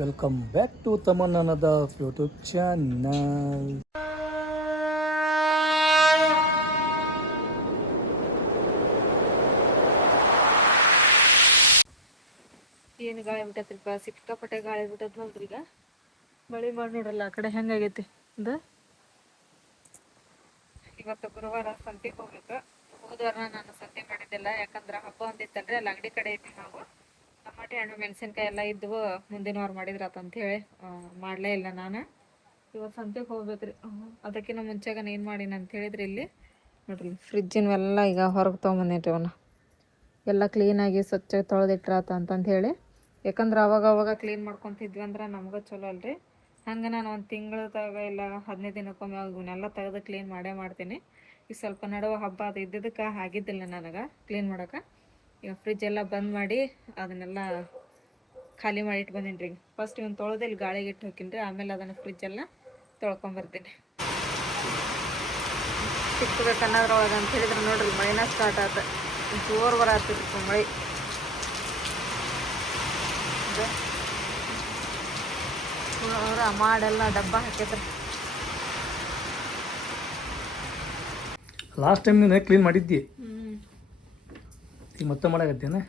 Welcome back to ತಮನ್ನನದ YouTube channel. ಏನು ಗಾಳಿ ಬಿಟ್ಟೈತ್ರಿಪ್ಪ, ಸಿಕ್ಕಾಪಟ್ಟೆ ಗಾಳಿ ಬಿಟ್ಟೈತ್ ನೋಡ್ರಿ. ಈಗ ಮಳೆ ಮಾಡಿ ನೋಡ್ರಲ್ಲ ಆ ಕಡೆ ಹೆಂಗಾಗೈತಿ ಇದು. ಇವತ್ತು ಗುರುವಾರ ಸಂತೆಗೆ ಹೋಗ್ಬೇಕು. ಹೋದವಾರ ನಾನು ಸಂತೆ ಮಾಡಿದ್ದಿಲ್ಲ, ಯಾಕಂದ್ರೆ ಹಬ್ಬ ಒಂದಿತ್ತಲ್ರಿ. ಅಲ್ಲಿ ಅಂಗಡಿ ಕಡೆ ಐತಿ. ನಾವು ಟಮಾಟೆ ಹಣ್ಣು ಮೆಣಸಿನ್ಕಾಯಿ ಎಲ್ಲ ಇದ್ವು, ಮುಂದಿನ ವಾರ ಮಾಡಿದ್ರಾತ ಹೇಳಿ ಮಾಡಲೇ ಇಲ್ಲ. ನಾನು ಇವತ್ತು ಸಂತೆಗೆ ಹೋಗ್ಬೇಕ್ರಿ. ಅದಕ್ಕಿಂತ ಮುಂಚೆಗ ಏನು ಮಾಡೀನಿ ಅಂತ ಹೇಳಿದ್ರಿ, ಇಲ್ಲಿ ನೋಡ್ರಿ ಫ್ರಿಜ್ಜಿನವೆಲ್ಲ ಈಗ ಹೊರಗೆ ತೊಗೊಂಬಂದಿಟ್ರಿ. ಅವನ್ನ ಎಲ್ಲ ಕ್ಲೀನಾಗಿ ಸ್ವಚ್ಛ ತೊಳೆದಿಟ್ರಾತ ಅಂತಂದು ಹೇಳಿ, ಯಾಕಂದ್ರೆ ಅವಾಗ ಕ್ಲೀನ್ ಮಾಡ್ಕೊತಿದ್ವಿ ಅಂದ್ರೆ ನಮ್ಗೆ ಚಲೋ ಅಲ್ರಿ. ಹಂಗೆ ನಾನು ಒಂದು ತಿಂಗಳದಾಗ ಇಲ್ಲ 15 ದಿನಕ್ಕೊಮ್ಮೆ ಇವನ್ನೆಲ್ಲ ತೆಗೆದು ಕ್ಲೀನ್ ಮಾಡೇ ಮಾಡ್ತೀನಿ. ಈಗ ಸ್ವಲ್ಪ ನಡುವೆ ಹಬ್ಬ ಅದು ಇದ್ದಿದ್ದಕ್ಕೆ ಆಗಿದ್ದಿಲ್ಲ ನನಗೆ ಕ್ಲೀನ್ ಮಾಡೋಕೆ. ಈಗ ಫ್ರಿಜ್ ಎಲ್ಲ ಬಂದ್ ಮಾಡಿ ಅದನ್ನೆಲ್ಲ ಖಾಲಿ ಮಾಡಿ ಇಟ್ಟು ಬಂದೀನಿ ರೀ. ಫಸ್ಟ್ ಇವನು ತೊಳೆದು ಇಲ್ಲಿ ಗಾಳಿಗೆ ಇಟ್ಟು ಹೋಗ್ತೀನಿ ರೀ, ಆಮೇಲೆ ಅದನ್ನು ಫ್ರಿಜ್ಜೆಲ್ಲ ತೊಳ್ಕೊಂಬರ್ತೀನಿ. ಸಿಕ್ಬೇಕನ್ನೋದ್ರೊಳಗೆ ಅಂತ ಹೇಳಿದ್ರೆ ನೋಡ್ರಿ ಮಳೆನ ಸ್ಟಾರ್ಟ್ ಆಯ್ತು. ಜೋರು ಬರತ್ತಿತ್ತು ಮಳೆ. ಅವ್ರ ಮಾಡೆಲ್ಲ ಡಬ್ಬ ಹಾಕಿದ್ರು. ಲಾಸ್ಟ್ ಟೈಮ್ ನೀನು ಕ್ಲೀನ್ ಮಾಡಿದ್ದಿ, ಈಗ ಮತ್ತೆ ಮಾಡಾಕತ್ತೇನೆ.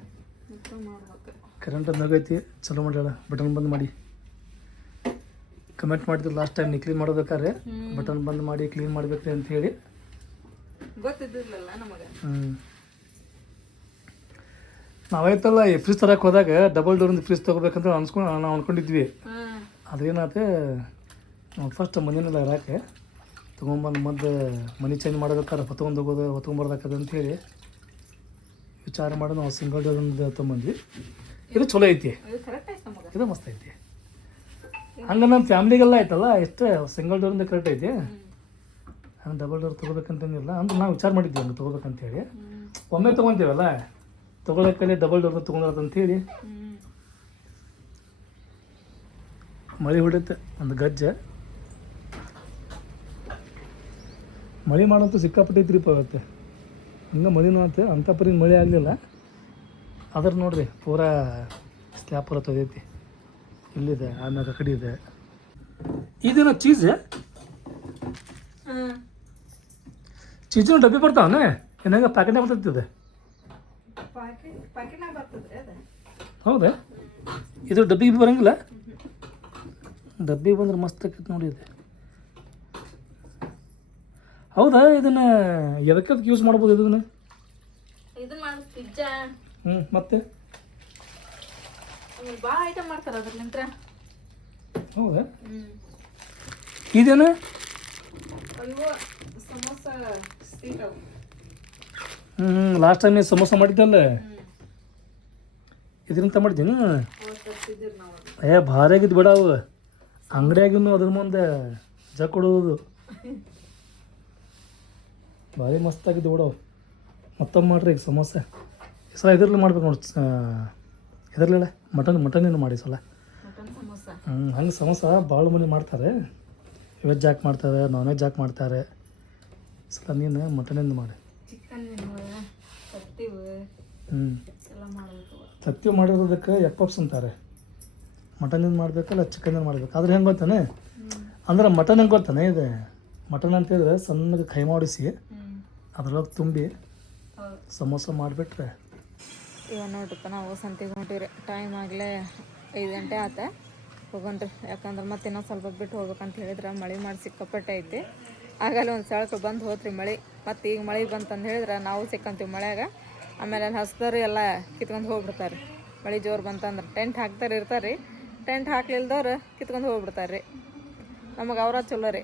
ಕರೆಂಟ್ ನಗೈತಿ, ಚಲೋ ಮಾಡ್ಯಾಳ. ಬಟನ್ ಬಂದ್ ಮಾಡಿ ಕಮೆಂಟ್ ಮಾಡಿದ್ರು ಲಾಸ್ಟ್ ಟೈಮ್ ನೀ ಕ್ಲೀನ್ ಮಾಡ್ಬೇಕಾದ್ರೆ ಬಟನ್ ಬಂದ್ ಮಾಡಿ ಕ್ಲೀನ್ ಮಾಡ್ಬೇಕ್ರಿ ಅಂತ ಹೇಳಿ. ಗೊತ್ತಿದ್ದಿಲ್ಲಲ್ಲ ನಮಗೆ. ನಾವಾಯ್ತಲ್ಲ ಈ ಫ್ರಿಜ್ ತರಕ್ಕೆ ಹೋದಾಗ ಡಬಲ್ ಡೋರಿಂದ ಫ್ರಿಜ್ ತೊಗೋಬೇಕಂತ ನಾವು ಅಂದ್ಕೊಂಡಿದ್ವಿ. ಅದೇನಾಯ್ತು, ನಾವು ಫಸ್ಟ್ ಮನೆಯಲ್ಲ ಇರಾಕೆ ತೊಗೊಂಬಂದು ಮತ್ತೆ ಮನೆ ಚೇಂಜ್ ಮಾಡ್ಬೇಕಾದ್ರೆ ಹೊತ್ಕೊಂಬರ್ದಾಕದ ಅಂತೇಳಿ ವಿಚಾರ ಮಾಡಿ ನಾವು ಸಿಂಗಲ್ ಡೋರಿಂದ ತೊಗೊಂಬಂದ್ವಿ. ಇದು ಚಲೋ ಐತಿ, ಇದು ಮಸ್ತ್ ಐತಿ. ಹಂಗೆ ನಮ್ಮ ಫ್ಯಾಮ್ಲಿಗೆಲ್ಲ ಆಯ್ತಲ್ಲ, ಎಷ್ಟು ಸಿಂಗಲ್ ಡೋರಿಂದ ಕರೆಕ್ಟ್ ಐತಿ. ಹಂಗೆ ಡಬಲ್ ಡೋರ್ ತೊಗೋಬೇಕಂತಂದಿಲ್ಲ. ಅಂದ್ರೆ ನಾವು ವಿಚಾರ ಮಾಡಿದ್ವಿ ಹಂಗೆ ತೊಗೋಬೇಕಂತೇಳಿ. ಒಮ್ಮೆ ತೊಗೊತೀವಲ್ಲ, ತೊಗೊಳಕ್ಕಲ್ಲಿ ಡಬಲ್ ಡೋರ್ ತೊಗೊಂಡ್ರಂತೇಳಿ. ಮಳೆ ಹೊಡೆಯುತ್ತೆ ಒಂದು ಗಜ್ಜೆ. ಮಳೆ ಮಾಡೋಂತೂ ಸಿಕ್ಕಾಪಟ್ಟೈತ್ರಿಪ್ಪ ಇವತ್ತು. ಹಂಗೆ ಮಳೆನೂ ಆಯ್ತು, ಅಂಥ ಪರಿ ಮಳೆ ಆಗಲಿಲ್ಲ. ಅದ್ರ ನೋಡ್ರಿ ಪೂರಾ ಸ್ಲ್ಯಾಬ್ ಪೂರ ತೊದೈತಿ. ಇಲ್ಲಿದೆ, ಆಮ್ಯಾಗ ಕಡೆ ಇದೆ. ಇದೇನೋ ಚೀಸ್, ಚೀಸಿನ ಡಬ್ಬಿ ಬರ್ತಾವನೆ ಏನಾಗ ಪ್ಯಾಕೆಟ್ನಾಗ ಬರ್ತೈತಿದೆ. ಹೌದಾ, ಇದು ಡಬ್ಬಿಗೆ ಬರಂಗಿಲ್ಲ. ಡಬ್ಬಿ ಬಂದ್ರೆ ಮಸ್ತ್ ಆಕೈತೆ ನೋಡಿ ಇದು. ಹೌದಾ, ಇದನ್ನ ಎದಕ್ಕೆ ಯೂಸ್ ಮಾಡ್ಬೋದು ಇದನ್ನ? ಮತ್ತೆ ಭಾಳ ಐಟಮ್ ಮಾಡ್ತಾರೆ ಅದ್ರಲ್ಲಿಂತ್ರ. ಹೌದಾ, ಇದೇನು? ಸಮೋಸ ಲಾಸ್ಟ್ ಟೈಮ್ ನೀನು ಸಮೋಸ ಮಾಡಿದ್ದಲ್ಲ, ಇದರಿಂದ ಮಾಡಿದ್ದೀನಿ. ಭಾರಿ ಆಗಿದ್ದು ಬಿಡ. ಅವು ಅಂಗಡಿಯಾಗಿನ್ನು ಅದ್ರ ಮುಂದೆ ಜಗ್ ಕೊಡೋದು ಭಾರಿ ಮಸ್ತ್ ಆಗಿದ್ದು ಬಿಡವು. ಮತ್ತೊಮ್ಮೆ ಮಾಡ್ರಿ ಈಗ ಸಮೋಸ. ಈ ಸಲ ಇದ್ರಲ್ಲಿ ಮಾಡ್ಬೇಕು ನೋಡಿ, ಇದರಲ್ಲ ಮಟನ್ ಮಾಡಿ ಸಲ. ಹಂಗೆ ಸಮೋಸ ಭಾಳ ಮಂದಿ ಮಾಡ್ತಾರೆ. ವೆಜ್ ಹಾಕಿ ಮಾಡ್ತಾರೆ, ನಾನ್ ವೆಜ್ ಹಾಕಿ ಮಾಡ್ತಾರೆ. ಸಲ ನೀನು ಮಟನಿಂದ ಮಾಡಿ. ತತ್ತಿ ಮಾಡಿರೋದಕ್ಕೆ ಎಪ್ಪಪ್ಸ್ ಅಂತಾರೆ. ಮಟನಿಂದ ಮಾಡಬೇಕಲ್ಲ ಚಿಕನಿಂದ ಮಾಡಬೇಕು. ಆದ್ರೆ ಹೆಂಗೆ ಗೊತ್ತಾನೆ ಅಂದ್ರೆ ಮಟನ್ ಹೆಂಗೆ ಗೊತ್ತಾನೆ, ಇದೆ ಮಟನ್ ಅಂತೇಳಿದ್ರೆ ಸಣ್ಣಗೆ ಕೈ ಮಾಡಿಸಿ ಅದ್ರೊಳಗೆ ತುಂಬಿ ಸಮೋಸ ಮಾಡಿಬಿಟ್ರೆ. ಇವಾಗ ನೋಡ್ರಿಪ್ಪ, ನಾವು ಸಂತೆಗೆ ಹೊಂಟಿವ್ರಿ. ಟೈಮ್ ಆಗಲೇ 5 ಗಂಟೆ ಆತ. ಹೋಗನ್ರಿ, ಯಾಕಂದ್ರೆ ಮತ್ತೆ ಇನ್ನೊಂದು ಸ್ವಲ್ಪ ಬಿಟ್ಟು ಹೋಗ್ಬೇಕಂತ ಹೇಳಿದ್ರೆ ಮಳೆ ಮಾಡಿ ಸಿಕ್ಕಾಪಟ್ಟೆ ಐತಿ. ಆಗಲ್ಲ ಒಂದು ಸಳಕ್ಕೆ ಬಂದು ಹೋತ್ರಿ ಮಳೆ. ಮತ್ತು ಈಗ ಮಳೆ ಬಂತಂದು ಹೇಳಿದ್ರೆ ನಾವು ಸಿಕ್ಕಂತೀವಿ ಮಳೆಯಾಗ. ಆಮೇಲೆ ಅಲ್ಲಿ ಹಸ್ದವ್ರು ಎಲ್ಲ ಕಿತ್ಕೊಂಡು ಹೋಗ್ಬಿಡ್ತಾರೆ. ಮಳೆ ಜೋರು ಬಂತಂದ್ರೆ ಟೆಂಟ್ ಹಾಕ್ತಾರೆ ಇರ್ತಾರೆ ರೀ. ಟೆಂಟ್ ಹಾಕ್ಲಿಲ್ದವ್ರು ಕಿತ್ಕೊಂಡು ಹೋಗ್ಬಿಡ್ತಾರೆ ರೀ. ನಮಗೆ ಅವರ ಚಲೋ ರೀ.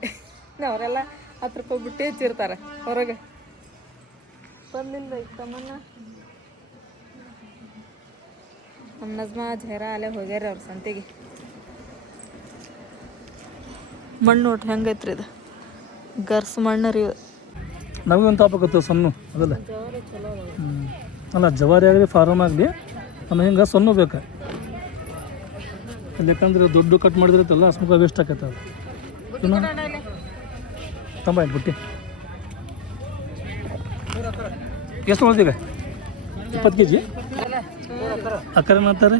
ಅವರೆಲ್ಲ 10 ರೂಪಾಯಿ ಬಿಟ್ಟು ಹೆಚ್ಚಿರ್ತಾರೆ ಹೊರಗೆ. ಬಂದಿಲ್ಲ ಈಗ ತಮ್ಮನ್ನ ನಮ್ಮ ನಜ್ಮಾ ಜಹರಾ ಅಲ್ಲೇ ಹೋಗ್ಯಾರ ಅವ್ರ ಸಂತೆಗೆ. ಮಣ್ಣು ನೋಡ್ರಿ ಹೆಂಗೈತ್ರಿ ಇದು, ಗರ್ಸ್ ಮಣ್ಣು ರೀ. ನಮಗೊಂದು ತಾಪಕತ್ತು ಸಣ್ಣ ಅದಲ್ಲ. ಅಲ್ಲ, ಜವಾರಿ ಆಗಲಿ ಫಾರಮ್ ಆಗಲಿ ನಮಗೆ ಹಿಂಗೆ ಸಣ್ಣ ಬೇಕು. ಯಾಕಂದ್ರೆ ದೊಡ್ಡ ಕಟ್ ಮಾಡಿದ್ರತ್ತಲ್ಲ ಅಸ್ಮುಖ ವೇಸ್ಟ್ ಆಕೈತೆ. ಅದು ತಂಬಾಯ್ತು ಬಿಟ್ಟು ಎಷ್ಟು ತೊಗೊಳ್ತೀವಿ? 20 kg ಅಕ್ಕರೇನು ಅಂತಾರೆ.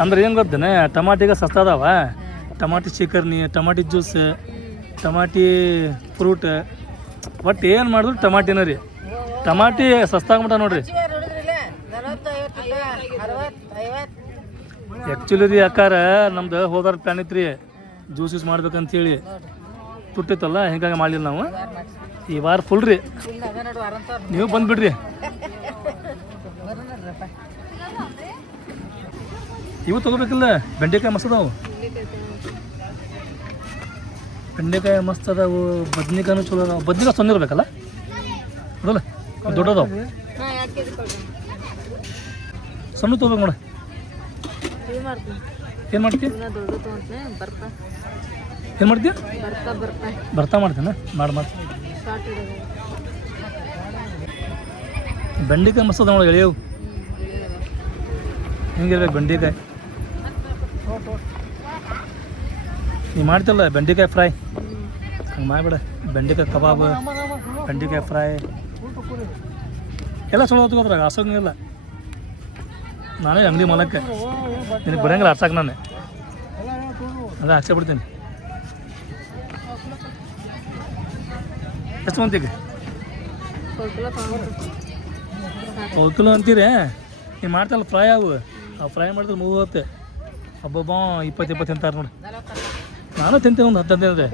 ಅಂದ್ರೆ ಏನು ಗೊತ್ತೇನೆ, ಟಮಾಟಿಗೆ ಸಸ್ತ ಅದಾವ. ಟಮಾಟಿ ಶೇಖರ್ನಿ, ಟಮಾಟಿ ಜ್ಯೂಸ್, ಟಮಾಟಿ ಫ್ರೂಟ್, ಒಟ್ಟು ಏನು ಮಾಡಿದ್ರು ಟಮಾಟಿನ ರೀ. ಟಮಾಟಿ ಸಸ್ತಾಗ್ಬಿಟ್ಟ ನೋಡ್ರಿ. ಆ್ಯಕ್ಚುಲಿ ರೀ ಅಕ್ಕಾರ ನಮ್ದು ಹೋದಾರ ಪ್ಲ್ಯಾನ್ ಐತ್ರಿ ಜ್ಯೂಸ್ ಯೂಸ್ ಮಾಡ್ಬೇಕಂತೇಳಿ. ತುಟ್ಟಿತ್ತಲ್ಲ, ಹಿಂಗಾಗಿ ಮಾಡಲಿಲ್ಲ ನಾವು. ಈ ವಾರ ಫುಲ್ ರೀ. ನೀವು ಬಂದುಬಿಡ್ರಿ. ಇವು ತೊಗೋಬೇಕಿಲ್ಲ, ಬೆಂಡೆಕಾಯಿ ಮಸ್ತ್ ಅದಾವು. ಬೆಂಡೆಕಾಯಿ ಮಸ್ತ್ ಅದಾವು. ಬದ್ನಿಕಾಯಿ ಚಲೋ ಅದಾವು. ಬದ್ನಿಕಾಯಿ ಸಣ್ಣ ಇರ್ಬೇಕಲ್ಲ, ಅದಲ್ಲ ದೊಡ್ಡದಾವು. ಸಣ್ಣ ತೊಗೋಬೇಕು ನೋಡ. ಏನು ಮಾಡ್ತೀಯ? ಏನು ಮಾಡ್ತೀಯ? ಬರ್ತಾ ಮಾಡ್ತೇನೆ. ಮಾಡಿ ಬೆಂಡೆಕಾಯಿ ಮಸ್ತ್ ಅದ ನೋಡಿ, ಎಳೆಯವು. ಹಿಂಗಿರ್ಬೇಕು ಬೆಂಡೆಕಾಯಿ. ನೀವು ಮಾಡ್ತಿಲ್ಲ ಬೆಂಡೆಕಾಯಿ ಫ್ರೈ, ಹಂಗೆ ಮಾಡಿಬಿಡ. ಬೆಂಡೆಕಾಯಿ ಕಬಾಬ್, ಬೆಂಡೆಕಾಯಿ ಫ್ರೈ ಎಲ್ಲ ಚಲೋ ಹೊತ್ಕೋದ್ರಾಗ ಆಸೋಂಗಿಲ್ಲ. ನಾನೇ ಅಂಗಡಿ ಮಾಲಕ್ಕೆ, ನಿನಗೆ ಬರೋಂಗಿಲ್ಲ ಆರ್ಸಕ್ಕೆ. ನಾನೇ ಅದೇ ಹಾಕ್ಸೇ ಬಿಡ್ತೀನಿ. ಎಷ್ಟು ಮಂತಿಗೆ 1 ಕಿಲೋ ಅಂತೀರಿ? ನೀವು ಮಾಡ್ತಲ್ಲ ಫ್ರೈ ಅವು ಫ್ರೈ ಮಾಡಿದ್ರೆ ಮುಗುತ್ತೆ. ಹಬ್ಬಬ್ಬ 20 ತಿಂತಾರೆ ನೋಡಿ. ನಾನು ತಿಂತೀನಿ, ಒಂದು 10 ತಿಂತಿದ್ದೆ.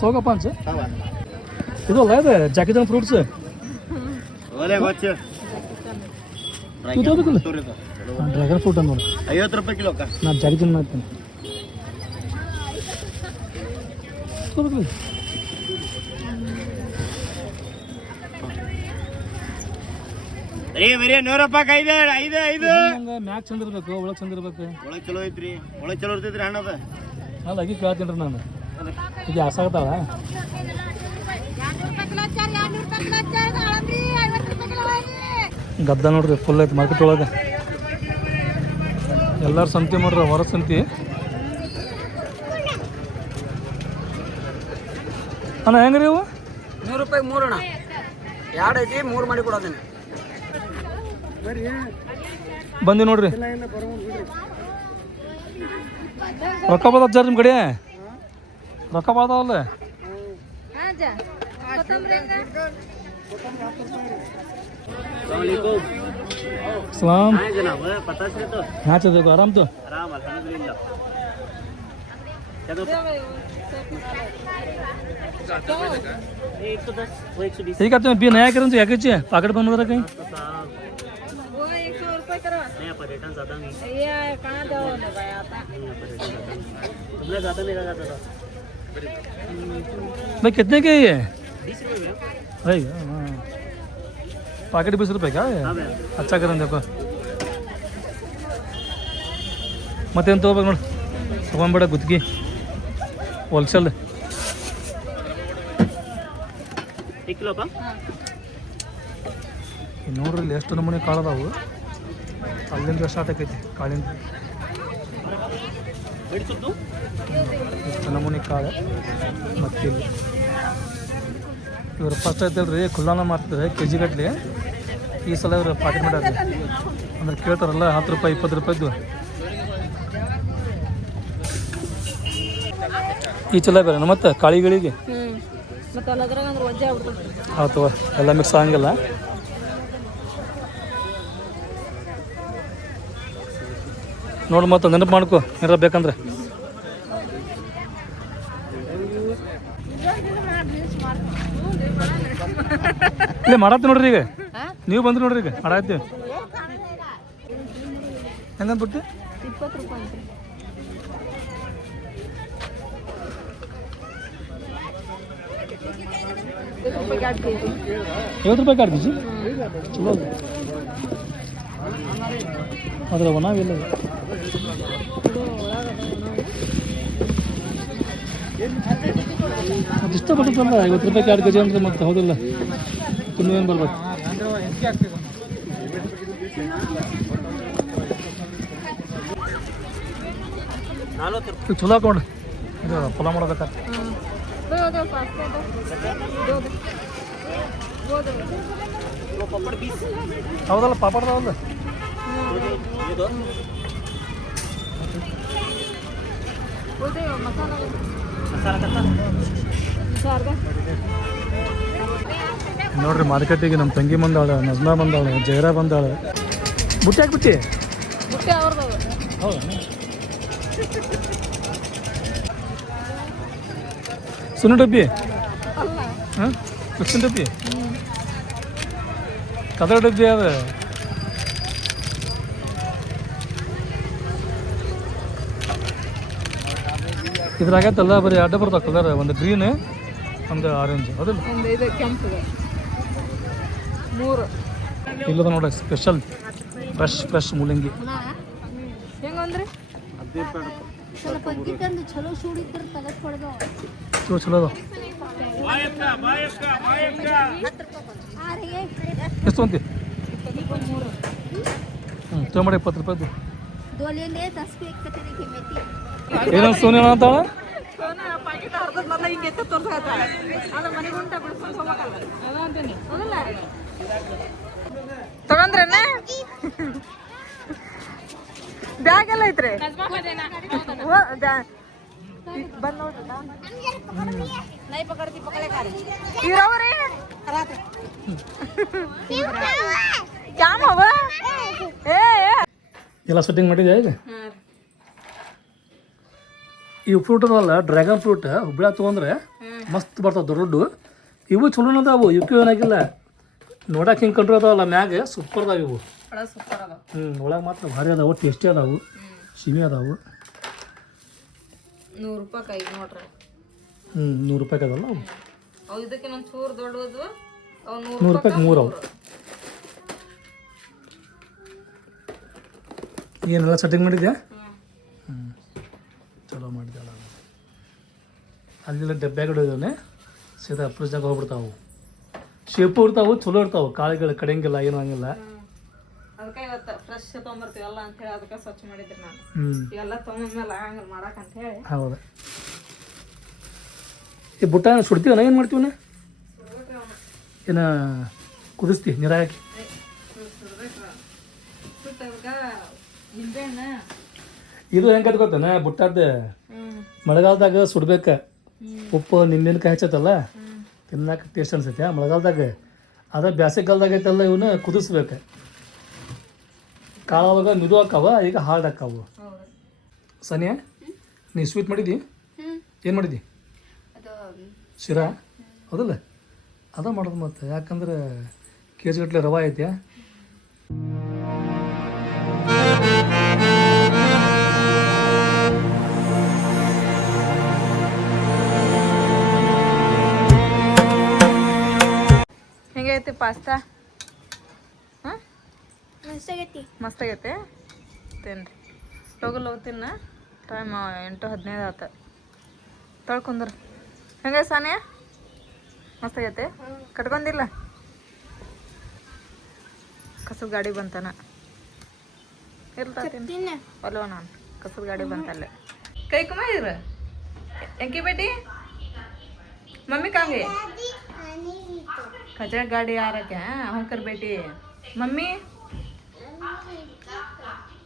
ಸೋಗಪ್ಪ ಅನ್ಸ ಇದು ಅಲ್ಲ, ಇದು ಜಾಕಿಜನ್ ಫ್ರೂಟ್ಸ್ ಡ್ರ್ಯಾಗನ್ ಫ್ರೂಟ್ ಅಂತ ನೋಡಿ. 50 ರೂಪಾಯಿ ಕಿಲೋ. ನಾನು ಜಾಕಿಜನ್ ಮಾಡ್ತೀನಿ. ಬರೀ 100 ರೂಪಾಯಿ. 5 ಮ್ಯಾಕ್ ಚಂದ ಇರ್ಬೇಕು, ಒಳಗೆ ಚಂದ ಇರ್ಬೇಕು. ಒಳಗೆ ಚಲೋ ಐತ್ರಿ, ಒಳಗೆ ಚಲೋ ಇರ್ತೈತ್ರಿ ಹಣ್ಣದ. ಅಲ್ಲ ಅಗಿ ಕೇಳ್ತೀನಿ ರೀ ನಾನು. ಈಗ ಆಸಾಗತ್ತಾವ ಗದ್ದ ನೋಡ್ರಿ, ಫುಲ್ ಐತಿ ಮಾರ್ಕೆಟ್ ಒಳಗೆ. ಎಲ್ಲರೂ ಸಂತಿ ಮಾಡ್ರಿ, ಹೊರ ಸಂತಿ. ಅಣ್ಣ ಹೆಂಗ್ರಿ ಇವು? 100 ರೂಪಾಯಿ 3 ಅಣ್ಣ. 2 ಐತಿ, 3 ಮಾಡಿ ಕೊಡೋದೇನೆ. ಬಂದಿ ನೋಡ್ರಿ. ರೊಕ್ಕ ಬದ ನಿಮ್ಮ ಕಡೆ? ರೊಕ್ಕ ಬಾದವಲ್ಲ? सलाम। हाँ जनाब, पता से तो हाँ चल देखो आराम तो आराम अल्हम्दुलिल्लाह। चलो 110 वो 120 ठीक है। तुम्हें भी नया करें तो क्या कहिए पॉकेट बंद रहा कहीं वो 100 रुपये करो। नया पर्यटन ज़्यादा नहीं ये कहाँ दो ने भाई आता नया पर्यटन ज़्यादा नहीं। तुमने ज़्यादा नहीं लगा था भाई कितने के ये 20 रुपये भाई? हाँ पॉकेट 20 रुपये क्या है? हाँ भैया अच्छा करें देखो ಮತ್ತೇನು ತೊಗೋಬೇಕು ನೋಡಿ ತೊಗೊಂಬೇಡ ಗುತ್ತಿಗೆ ಹೋಲ್ಸೇಲ್ 1 किलो पा ನೋಡ್ರಿ ಇಲ್ಲಿ ಎಷ್ಟು ನಮೂನೆ ಕಾಳದಾವು ಅಲ್ಲಿಂದ ಸ್ಟಾರ್ಟ್ ಆಕೈತಿ ಕಾಳಿಂದ ಎಷ್ಟು ನಮೂನೆ ಕಾಳು ಮತ್ತು ಇಲ್ಲಿ ಇವರು ಫಸ್ಟ್ ಐತಲ್ರಿ ಖುಲ್ಲಾನ ಮಾರ್ತಾರೆ ಕೆಜಿ ಗಟ್ಟಲೆ ಈ ಸಲ ಇವರು ಪಾಕೆಟ್ ಮಾಡ್ಯಾರ ಅಂದ್ರೆ ಕೇಳ್ತಾರಲ್ಲ 10 ರೂಪಾಯಿ 20 ರೂಪಾಯಿದ್ದು ಈ ಚಲ ಬೇರೆ ಮತ್ತೆ ಕಾಳಿಗಳಿಗೆ ಮತ್ತೆ ಅಲ್ಲದ್ರಾಗ ಅಂದ್ರೆ ವಜ್ಜೆ ಆಗ್ಬಿಡ್ತದೆ ಹೌದು ಎಲ್ಲ ಮಿಕ್ಸ್ ಆಗಂಗಿಲ್ಲ ನೋಡಿ ಮತ್ತೆ ನೆನಪು ಮಾಡ್ಕೊ ಏನಾರ ಬೇಕಂದ್ರೆ ಇಲ್ಲ ಮಾಡತ್ತಿ ನೋಡ್ರಿ ಈಗ ನೀವು ಬಂದ್ರಿ ನೋಡ್ರಿ ಈಗ ಮಾಡತ್ತೀವಿ ಹೆಂಗಂದ್ಬಿಟ್ಟು 20 ರೂಪಾಯಿ ಅಂತ 50 ರೂಪಾಯಿ ಕಾಡ್ ಬೀಜಿ ಚಲೋ ಅದ್ರ ಒಣವಿಲ್ಲ ಅದು ಇಷ್ಟ ಬರ್ತದಲ್ಲ 50 ರೂಪಾಯಿ ಕಾಡ್ ಕೆಜಿ ಅಂದ್ರೆ ಮತ್ತೆ ಹೌದಿಲ್ಲ ಇನ್ನೂ ಏನು ಬರ್ಬೇಕು ಚಲೋ ಹಾಕೊಂಡು ಇದು ಫಲ ಮಾಡೋಬೇಕಾದ್ರೆ वो पापड़ 20 ಹೌದಲ್ಲ ಪಾಪಡ್ದ ಒಂದು ये दो ಉಳ್ದೆ ಮಸಾಲ मसाला करता ಸಾರ್ದ ನೋಡ್ರಿ ಮಾರ್ಕೆಟಿಗೆ ನಮ್ಮ ತಂಗಿ ಬಂದಾಳ ನಜ್ಮಾ ಬಂದಾಳ ಜೈರಾ ಬಂದಾಳ ಬುಟ್ಟಿ ಹಾಕ್ಬಿಟ್ಟಿ ಮುಟ್ಟೆ ಅವ್ರದ್ದು ಹೌದಾ ಸುಣ್ಣ ಡಬ್ಬಿ ಅಲ್ಲ ಹಾಂ ಸುಣ್ಣ ಡಬ್ಬಿ ಕದರ ಡಬ್ಬಿ ಅದ ಇದ್ರಾಗತ್ತಲ್ಲ ಬರೀ ಅಡ್ಡ ಬರ್ತಾವ ಕಲರ್ ಒಂದು ಗ್ರೀನ್ ಒಂದು ಆರೆಂಜ್ ಅದಲ್ಲ ಒಂದು ಇದು ಕೆಂಪು 3 ಇಲ್ಲದ ನೋಡ್ರಿ ಸ್ಪೆಷಲ್ ಫ್ರೆಶ್ ಮೂಲಂಗಿ ಹೆಂಗಂದ್ರಿ ಸ್ವಲ್ಪ ಅಕ್ಕಿ ತಂದು ಚಲೋ ಸೂಡಿದ್ರೆ ತೆಗೆದುಕೊಳ್ದು ಚಲೋ ಅದಾವ ಎಷ್ಟು ತೊಗೊಂತಿ ತೊಗೊಂಬಡಿ 20 ರೂಪಾಯ್ದು ದೋಲಿಯಲ್ಲೇ ತಸ್ಬಿ ಇಕ್ಕತ್ತೀನಿ ಕಿಮ್ಮತಿ ಏನೋ ಸೋನಿ ಅಂತಾಳ ಪಾಕೆಟ್ ಅರ್ಧದ ಮೊದಲ ಹಿಂಗೆ ಎತ್ತ ತೋರ್ಸಾಕತ್ತಾಳ ಅದ್ರ ಮನೆಗೆ ಉಂಟ ಬಿಡ್ಸ್ಕೊಂಡು ಹೋಗ್ಬೇಕಲ್ಲ ಅದ ಅಂತೀನಿ ಹೌದಲ್ಲ ತಗೊಂಡ್ರೇನ ಬ್ಯಾಗ್ ಎಲ್ಲ ಐತ್ರಿ ಬಂದ್ ನೋಡ್ರಿ ಇವ್ರವ್ರಿ ಕ್ಯಾಮ್ ಅವ ಏ ಎಲ್ಲ ಸೆಟ್ಟಿಂಗ್ ಮಾಡಿದ್ಯಾ ಈಗ ಈ ಫ್ರೂಟ್ ಅದಲ್ಲ ಡ್ರ್ಯಾಗನ್ ಫ್ರೂಟ್ ಹುಬ್ಳ್ಯಾಗ ತೊಗೊಂಡ್ರೆ ಮಸ್ತ್ ಬರ್ತಾವೆ ದೊಡ್ಡ ಇವು ಚಲೋ ಅದಾವು ಇವಕ್ಕೂ ಏನಾಗಿಲ್ಲ ನೋಡಕ್ಕೆ ಹಿಂಗೆ ಕಂಡ್ರು ಅದಾವಲ್ಲ ಮ್ಯಾಗ ಸೂಪರ್ ಅದಾವ ಇವು ಸೂಪರ್ ಅದ ಒಳಗೆ ಮಾತ್ರ ಭಾರಿ ಅದಾವು ಟೇಸ್ಟಿ ಅದಾವು ಸಿಮಿ ಅದಾವು 100 ರೂಪಾಯಿ ಕೈ ನೋಡ್ರಿ 100 ರೂಪಾಯಿ ಅದಲ್ಲ ಅವು ಅವು ಇದಕ್ಕೆ ಒಂದು ಚೂರು ದೊಡ್ಡದು ಅವು 100 ರೂಪಾಯಿಗೆ 3 ಅವು ಏನೆಲ್ಲ ಸೆಟ್ಟಿಂಗ್ ಮಾಡಿದ್ಯಾ ಚಲೋ ಮಾಡಿದ್ಯಲ್ಲ ಅಲ್ಲೆಲ್ಲ ಡಬ್ಬ್ಯಾಗ ಇದ್ದಾನೆ ಸೀದಾ ಫ್ರಿಜ್ದಾಗ ಹೋಗ್ಬಿಡ್ತಾವು ಶೇಪು ಇರ್ತಾವು ಚಲೋ ಇರ್ತಾವೆ ಕಾಳುಗಳು ಕಡೆಯಂಗಿಲ್ಲ ಏನೂ ಹಂಗಿಲ್ಲ ಅದಕ್ಕೆ ಇವತ್ತು ಫ್ರೆಶ್ ತೊಗೊಂಬರ್ತೀವಲ್ಲ ಅಂತ ಹೇಳಿ ಅದಕ್ಕೆ ಸ್ವಚ್ಛ ಮಾಡಿದ್ರಿ ನಾನು ಹ್ಞೂ ಇವೆಲ್ಲ ತೊಗೊಂಡ್ಮೇಲೆ ಹಂಗೆ ಮಾಡಕ್ಕಂತ ಹೇಳಿ ಹೌದು ಈ ಬುಟ್ಟ ಸುಡ್ತೀವನ ಏನು ಮಾಡ್ತೀವನ ಏನ ಕುದಿಸ್ತಿ ನೀರು ಹಾಕಿ ಸುಟ್ಟು ಅದಕ್ಕೆ ನಿಂಬೆಹಣ್ಣ ಇದು ಹೆಂಗೆ ಗೊತ್ತಾನ ಬುಟ್ಟದ ಮಳೆಗಾಲದಾಗ ಸುಡ್ಬೇಕು ಉಪ್ಪು ನಿಂಬೆನಕಾಯಿ ಹಚ್ಚತ್ತಲ್ಲ ತಿನ್ನಕ್ಕೆ ಟೇಸ್ಟ್ ಅನ್ಸೈತೆ ಮಳೆಗಾಲದಾಗ ಅದ ಬ್ಯಾಸಿಗಾಲದಾಗ ಐತಲ್ಲ ಇವನ್ನ ಕುದಿಸ್ಬೇಕು ಕಾಳವಾಗ ಮಿದು ಹಾಕಾವ ಈಗ ಹಾರ್ಡ್ ಹಾಕಾವು ಸನಿಯಾ ನೀ ಸ್ವೀಟ್ ಮಾಡಿದ್ದಿ ಏನು ಮಾಡಿದ್ದಿ ಅದು ಶಿರಾ ಹೌದಲ್ಲ ಅದ ಮಾಡೋದು ಮತ್ತೆ ಯಾಕಂದ್ರೆ ಕೆ ಜಿ ಗಟ್ಟಲೆ ರವೆ ಐತೆ ಹೆಂಗೈತಿ ಪಾಸ್ತಾ ಹಾಂ ಮಸ್ತಾಗೈತಿ ಮಸ್ತ್ ಆಗೈತೆ ತಿನ್ರಿ ಲಗು ತಿನ್ನ ಟೈಮ್ 8:15 ಆತ ತೊಳ್ಕೊಂಡ್ರ ಹೆಂಗ ಸಾನಿಯಾ ಮಸ್ತ್ ಆಗೈತೆ ಕಟ್ಕೊಂಡಿಲ್ಲ ಕಸದ ಗಾಡಿ ಬಂತಾನ ತಿನ್ನ ಅಲ್ವ ನಾನು ಕಸದ ಗಾಡಿ ಬಂತಲ್ಲೇ ಕೈ ಕುಮ ಇದ್ರ ಎಂಕಿ ಬೇಟಿ ಮಮ್ಮಿ ಕಾಂಗೆ कचरा गाड़ी आ रहा क्या हम कर बेटी मम्मी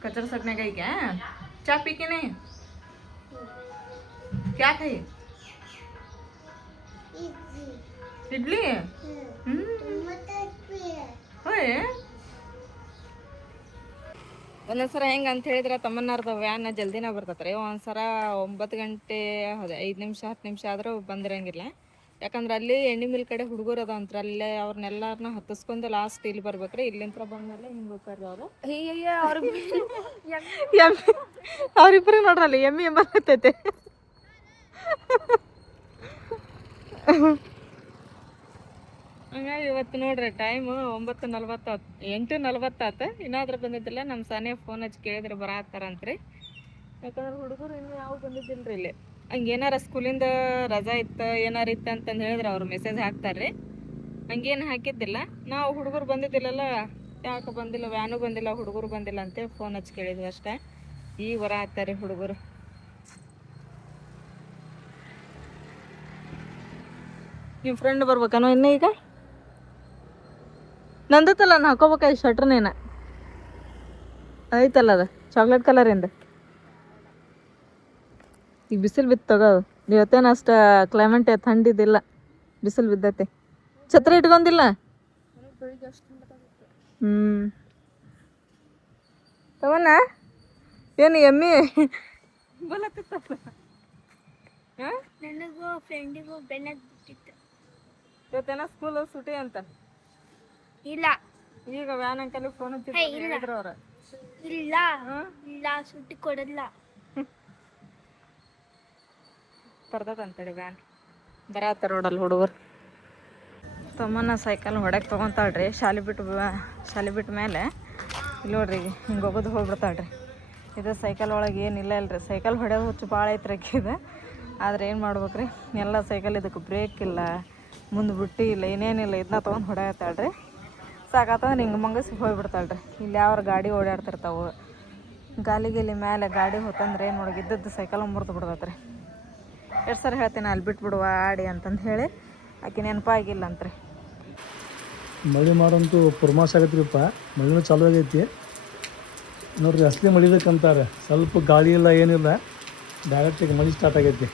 कचरा सटने गई क्या चाय पी के नहीं क्या खाई इडली होय ಒಂದೊಂದ್ಸರ ಹೆಂಗೆ ಅಂತ ಹೇಳಿದ್ರೆ ತಮ್ಮನ್ನಾರ್ದ ವ್ಯಾನ್ ಜಲ್ದಿನ ಬರ್ತತ್ರಿ ಒಂದ್ಸರ 9 ಗಂಟೆ 5 ನಿಮಿಷ 10 ನಿಮಿಷ ಆದರೂ ಬಂದಿರಂಗಿಲ್ಲ ಯಾಕಂದ್ರೆ ಅಲ್ಲಿ ಎಣ್ಣೆ ಮಿಲ್ ಕಡೆ ಹುಡುಗರು ಅದ ಅಂತ ಅಲ್ಲೇ ಅವ್ರನ್ನೆಲ್ಲಾರನ್ನ ಹತ್ತಿಸ್ಕೊಂಡು ಲಾಸ್ಟ್ ಇಲ್ಲಿ ಬರ್ಬೇಕ್ರಿ ಇಲ್ಲಿಂತ್ರ ಬಂದ್ಮೇಲೆ ಹಿಂಗೆ ಹೋಗ್ತಾರ್ರಿ ಅವರು ಅವ್ರಿಬ್ರು ನೋಡ್ರಲ್ಲ ಎಮ್ಮೆ ಎಂಬತ್ತೈತೆ ಹಂಗಾಗಿ ಇವತ್ತು ನೋಡ್ರಿ ಟೈಮು 9:40 8:40 ಆತ ಇನ್ನಾದ್ರೂ ಬಂದಿದ್ದಿಲ್ಲ ನಮ್ಮ ಸಾನಿಯ ಫೋನ್ ಹಚ್ಚಿ ಕೇಳಿದ್ರೆ ಬರತ್ತಾರಂತ್ರಿ ಯಾಕಂದ್ರೆ ಹುಡುಗರು ಇನ್ನೂ ಯಾವ ಬಂದಿದ್ದಿಲ್ರಿ ಇಲ್ಲಿ ಹಂಗೆ ಏನಾರ ಸ್ಕೂಲಿಂದ ರಜಾ ಇತ್ತು ಏನಾರು ಇತ್ತು ಅಂತಂದು ಹೇಳಿದ್ರೆ ಅವ್ರು ಮೆಸೇಜ್ ಹಾಕ್ತಾರೆ ಹಂಗೇನು ಹಾಕಿದ್ದಿಲ್ಲ ನಾವು ಹುಡುಗರು ಬಂದಿದ್ದಿಲ್ಲಲ್ಲ ಯಾಕೆ ಬಂದಿಲ್ಲ ವ್ಯಾನು ಬಂದಿಲ್ಲ ಹುಡುಗರು ಬಂದಿಲ್ಲ ಅಂತೇಳಿ ಫೋನ್ ಹಚ್ಚಿ ಕೇಳಿದ್ವಿ ಅಷ್ಟೇ ಈಗ ಬರ ಹಾಕ್ತಾರೆ ಹುಡುಗರು ನಿಮ್ಮ ಫ್ರೆಂಡ್ ಬರ್ಬೇಕನೋ ಇನ್ನೂ ಈಗ ನಂದತ್ತಲ್ಲ ನಾನು ಹಾಕೋಬೇಕಾಯ್ತು ಶರ್ಟ್ನೇನ ಐತಲ್ಲ ಅದು ಚಾಕ್ಲೇಟ್ ಕಲರಿಂದ ಈಗ ಬಿಸಿಲು ಬಿತ್ತು ತಗೋದು ಇವತ್ತೇನು ಅಷ್ಟು ಕ್ಲೈಮೇಟ್ ಥಂಡಿದಿಲ್ಲ ಬಿಸಿಲು ಬಿದ್ದೈತಿ ಛತ್ರಿ ಇಟ್ಕೊಂದಿಲ್ಲ ತವನ ಏನು ಎಮ್ಮಿ ನನಗೂ ಫ್ರೆಂಡಿಗೂ ಬೆನ್ನಕ್ ಬಿಟ್ಟಿತ್ತು ಇವತ್ತೇನೋ ಸ್ಕೂಲ್ ಸುಟಿ ಅಂತ ಇಲ್ಲ ಈಗ ವ್ಯಾನ್ ಅಂಕಲ್ ಫೋನ್ ಹೇಳಿದ್ರು ಅವ್ರ ಇಲ್ಲ ಇಲ್ಲ ಸುಟ್ಟಿ ಕೊಡಲ್ಲ ಅಂತೇಳಿ ವ್ಯಾನ್ ಬರತ್ತಾರ ರೋಡಲ್ಲಿ ಹುಡುಗರು ತಮ್ಮನ ಸೈಕಲ್ ಹೊಡಕ್ಕೆ ತೊಗೊತಾಳ್ರಿ ಶಾಲೆ ಬಿಟ್ಟ ಮೇಲೆ ಇಲ್ಲಿ ನೋಡ್ರಿ ಹಿಂಗೆ ಹೋಗೋದು ಹೋಗ್ಬಿಡ್ತಾಳ್ರಿ ಇದು ಸೈಕಲ್ ಒಳಗೆ ಏನಿಲ್ಲ ಇಲ್ರಿ ಸೈಕಲ್ ಹೊಡೆಯೋದು ಹುಚ್ಚು ಭಾಳ ಐತ್ರಿ ಇದು ಆದ್ರೆ ಏನು ಮಾಡ್ಬೇಕ್ರಿ ಎಲ್ಲ ಸೈಕಲ್ ಇದಕ್ಕೆ ಬ್ರೇಕ್ ಇಲ್ಲ ಮುಂದೆ ಬುಟ್ಟಿ ಇಲ್ಲ ಏನೇನಿಲ್ಲ ಇದನ್ನ ತೊಗೊಂಡು ಹೊಡೆಯತ್ತಾಳ್ರಿ ಸಾಕಾತಂದ್ರೆ ಹಿಂಗೆ ಮಂಗಸಿ ಹೋಗ್ಬಿಡ್ತಾಳ್ರಿ ಇಲ್ಲಿ ಯಾವ ಗಾಡಿ ಓಡಾಡ್ತಿರ್ತಾವೆ ಗಾಲಿಗಿಲಿ ಮೇಲೆ ಗಾಡಿ ಹೊತ್ತಂದ್ರೆ ಏನು ನೋಡಿ ಇದ್ದದ್ದು ಸೈಕಲ್ ಮುರಿದು ಬಿಡ್ತೈತ್ರಿ ಎಷ್ಟು ಸರಿ ಹೇಳ್ತೀನಿ ಅಲ್ಲಿ ಬಿಟ್ಬಿಡುವ ಆಡಿ ಅಂತಂದು ಹೇಳಿ ಆಕೆ ನೆನಪಾಗಿಲ್ಲ ಅಂತ್ರಿ ಮಳೆ ಮಾಡೋಂತೂ ಪುರ್ಮಾಸ್ ಆಗತ್ರಿಪ್ಪ ಮಳೆನೂ ಚಾಲು ಆಗೈತಿ ನೋಡ್ರಿ ಅಸಲಿ ಮಳಿಬೇಕಂತಾರೆ ಸ್ವಲ್ಪ ಗಾಳಿ ಇಲ್ಲ ಏನಿಲ್ಲ ಡೈರೆಕ್ಟಿಗೆ ಮಳೆ ಸ್ಟಾರ್ಟ್ ಆಗೈತಿ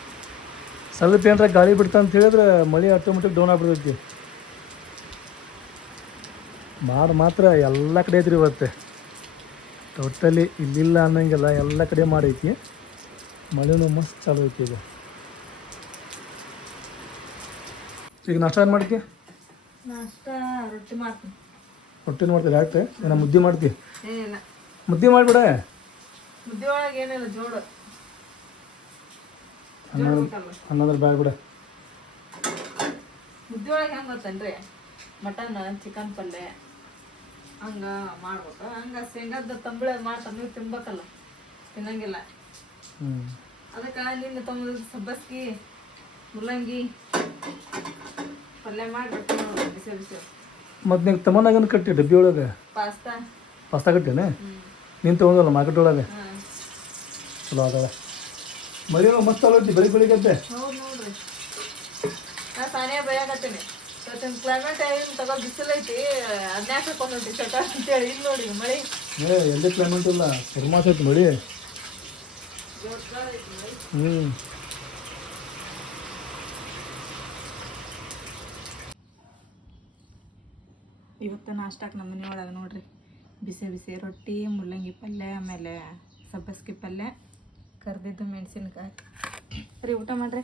ಸ್ವಲ್ಪ ಏನಾರ ಗಾಳಿ ಬಿಡ್ತಾ ಅಂತ ಹೇಳಿದ್ರೆ ಮಳೆ ಆಟೋಮೆಟಿಕ್ ಡೌನ್ ಆಗ್ಬಿಡ್ತೈತಿ ಮಾತ್ರ ಎಲ್ಲ ಕಡೆ ಐತ್ರಿ ಇವತ್ತು ಟೋಟಲಿ ಇಲ್ಲಿಲ್ಲ ಅನ್ನಂಗಿಲ್ಲ ಎಲ್ಲ ಕಡೆ ಮಾಡೈತಿ ಮಳೆನೂ ಮಸ್ತ್ ಚಾಲು ಐತಿ ಈಗ ನಾಷ್ಟ ಏನು ಮಾಡ್ತಿ ನಾಷ್ಟ ರೊಟ್ಟಿ ಮಾಡ್ತೀನಿ ರೊಟ್ಟಿನ ಮಾಡ್ತೀವಿ ಯಾಕೆ ನಾನು ಮುದ್ದೆ ಮಾಡ್ತೀವಿ ಏನಿಲ್ಲ ಮುದ್ದೆ ಮಾಡಿಬಿಡ ಮುದ್ದೆ ಒಳಗೆ ಏನಿಲ್ಲ ಜೋಡು ಅನ್ನಂದ್ರೆ ಬ್ಯಾಡ ಬಿಡ ಮುದ್ದೆ ಒಳಗೆ ಹೆಂಗೆ ಗೊತ್ತೇನ್ರಿ ಮಟನ್ ಚಿಕನ್ ಪಲ್ಯ ಹಂಗೆ ಮಾಡ್ಬೇಕು ಹಂಗೆ ಶೇಂಗಾದ ತಂಬಳೆ ಮಾಡ್ತಾರೆ ನೀವು ತಿನ್ಬೇಕಲ್ಲ ತಿನ್ನಂಗಿಲ್ಲ ಅದಕ್ಕೆ ನಿನ್ನೆ ತಂಬ ಸಬ್ಬಸ್ಗಿ ಮುಲ್ಲಂಗಿ ಪಲ್ಯ ಮಾಡಿಬಿಟ್ಟು ಬಿಸಿ ಬಿಸಿ ಮತ್ತು ನಿಂಗೆ ತಮ್ಮನಾಗೇನು ಕಟ್ಟಿ ಡಬ್ಬಿ ಒಳಗೆ ಪಾಸ್ತಾ ಕಟ್ಟೇನೆ ನೀನು ತೊಗೊಂಡಲ್ಲ ಮಾರ್ಕೆಟ್ ಒಳಗೆ ಚಲೋ ಅದಲ್ಲ ಮಳೆ ಮಸ್ತ್ ಅಲ್ಲೈತಿ ಬೆಳಿಗ್ಗೆ ಅಂತೆ ಹೌದು ನೋಡ್ರಿ ನಾ ತಾನೇ ಬೈಯಾಕತ್ತೀನಿ ಇವತ್ತಿನ ಕ್ಲೈಮೇಟ್ ಏನು ತಗೋ ಬಿಸಿಲೈತಿ ಅದನ್ನ ಯಾಕೆ ಹಾಕೊಂಡ್ರಿ ಚಟ ಅಂತೇಳಿ ಇಲ್ಲಿ ನೋಡಿ ಮಳೆ ಎಲ್ಲಿ ಕ್ಲೈಮೇಟ್ ಇಲ್ಲ ಪುರ್ಮಾಸ್ ಐತಿ ಮಳಿ ಇವತ್ತು ನಾಷ್ಟಕ್ಕೆ ನಮ್ಮ ಮನೆ ಒಳಗೆ ನೋಡ್ರಿ ಬಿಸಿ ಬಿಸಿ ರೊಟ್ಟಿ ಮುಲ್ಲಂಗಿ ಪಲ್ಯ ಆಮೇಲೆ ಸಬ್ಬಸ್ಗಿ ಪಲ್ಯ ಕರ್ದಿದ್ದು ಮೆಣಸಿನ್ಕಾಯಿ ಸರಿ ಊಟ ಮಾಡ್ರಿ